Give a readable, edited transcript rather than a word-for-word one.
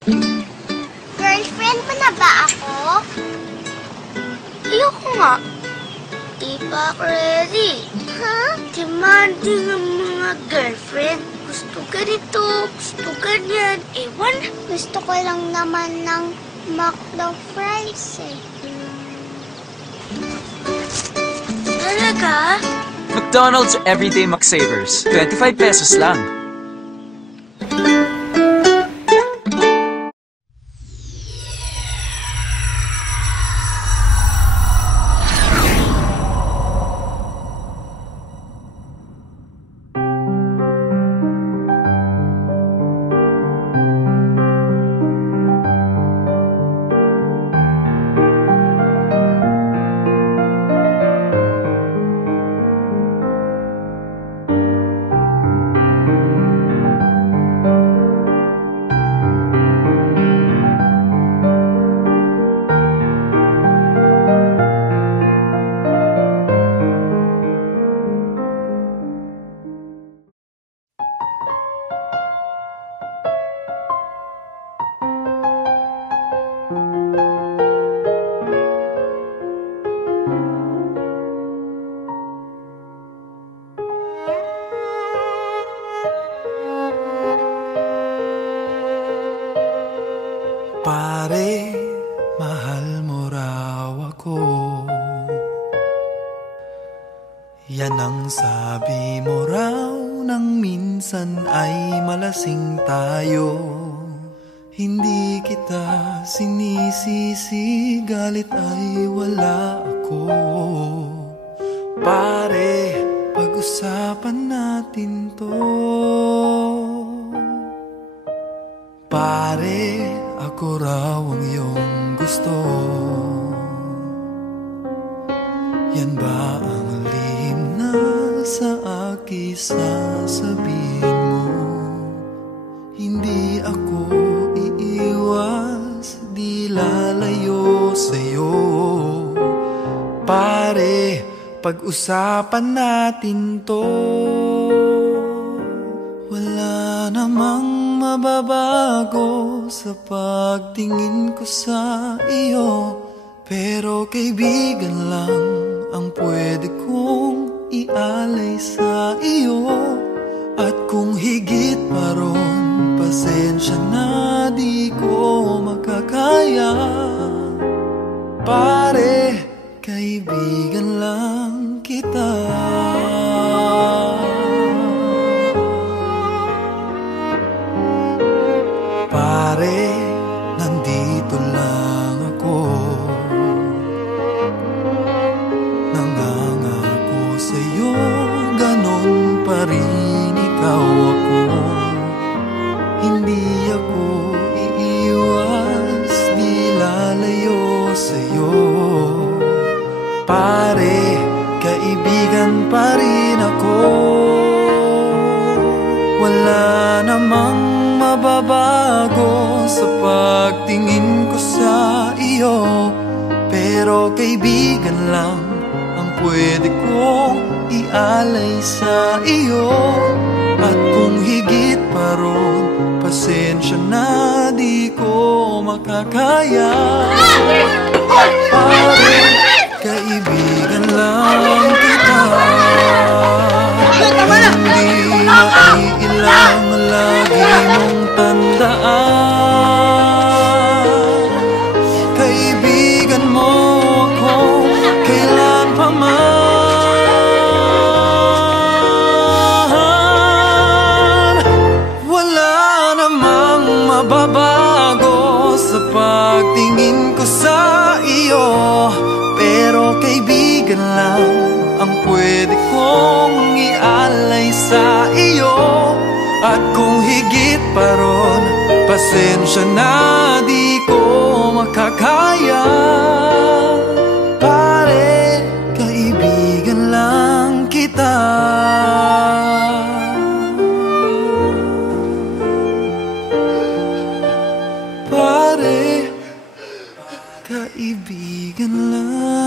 Girlfriend mo na ba ako? Ayoko nga. Di pa ako ready. Ha? Demanding ang mga girlfriend. Gusto ganito, gusto ganyan. Ewan. Gusto ko lang naman ng McDo fries eh. Talaga? McDonald's Everyday McSavers. 25 pesos lang. Pare, mahal mo raw ako. Yan ang sabi mo raw nang minsan ay malasing tayo. Hindi kita sinisisi, galit ay wala ako. Pare, pag-usapan natin to. Pare, ako raw ang iyong gusto. Yan ba ang lihim na sa akin sasabihin mo? Hindi ako iiwas, di lalayo sa'yo. Pare, pag-usapan natin to. Wala namang mababago sa pagtingin ko sa iyo, pero kaibigan lang ang pwede kong ialay sa iyo. At kung higit pa ron, pasensya na di ko makakaya. Pare, kaibigan lang kita. Pare, nandito lang ako. Nangangako sa'yo, ganon pa rin ikaw ako. Hindi ako iiwas, di lalayo sa'yo. Pare, kaibigan pa rin ako. Wala namang mababago sa pagtingin ko sa iyo, pero kaibigan lang ang pwede kong ialay sa iyo. At kung higit pa ron, pasensya na di ko makakaya. Pare, kaibigan lang kita. Hindi naiilang lagi mong tandaan. Kaibigan mo ako kailan pa man. Wala namang mababago sa pagtingin ko sa iyo, pero kaibigan lang ang pwede kong ialay sa iyo. At kung higit pa ron, pasensya na di ko makakaya. Pare, kaibigan lang kita. Pare, kaibigan lang